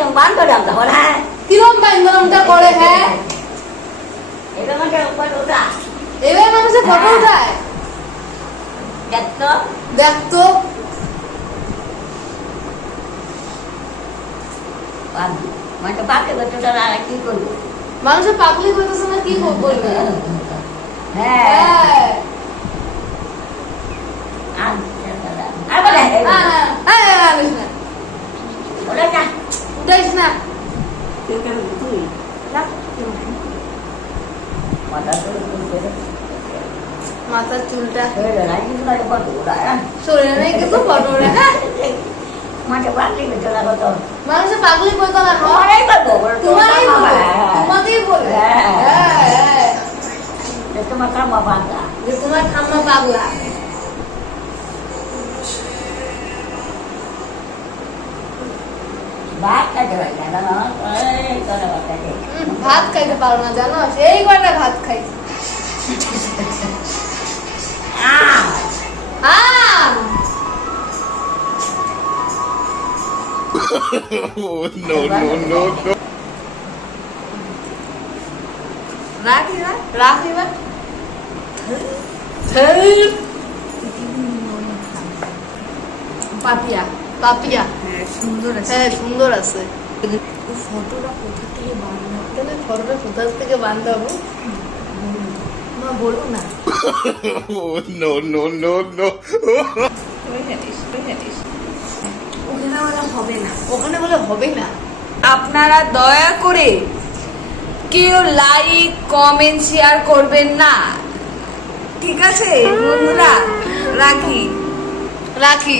কিরম বান্ধব তখন হ্যাঁ কিরম বান্ধবটা করে হ্যাঁ এবার আমাকে ফটোটা এবার মানুষের ফটো উঠায় দেখতো দেখতো মানে বাকি ফটোটা আর কি করবো মানুষের পাগলি করতেছে না কি বলবে হ্যাঁ উঠাইস না মাথার চুলটা শরীরে নেই কিন্তু ফটো ওঠা মানুষের পাগলি করতে না তোমাকেই বলে তোমার ঠাম্মা পাগলা যে তোমার ঠাম্মা পাগলা ভাত খাইতে পারি না ভাত খাইতে পারো না জানো সেই কয়টা ভাত খাই No, no, no, no. রাখি না রাখি না পাপিয়া পাপিয়া সুন্দর আছে হ্যাঁ সুন্দর আছে ফটোটা কোথা থেকে বানানো তাহলে ফটোটা কোথা থেকে বানতে হবে মা বলো না No, no, no, no. ওখানে বলা হবে না ওখানে বলে হবে না আপনারা দয়া করে কেউ লাইক কমেন্ট শেয়ার করবেন না ঠিক আছে বন্ধুরা রাখি রাখি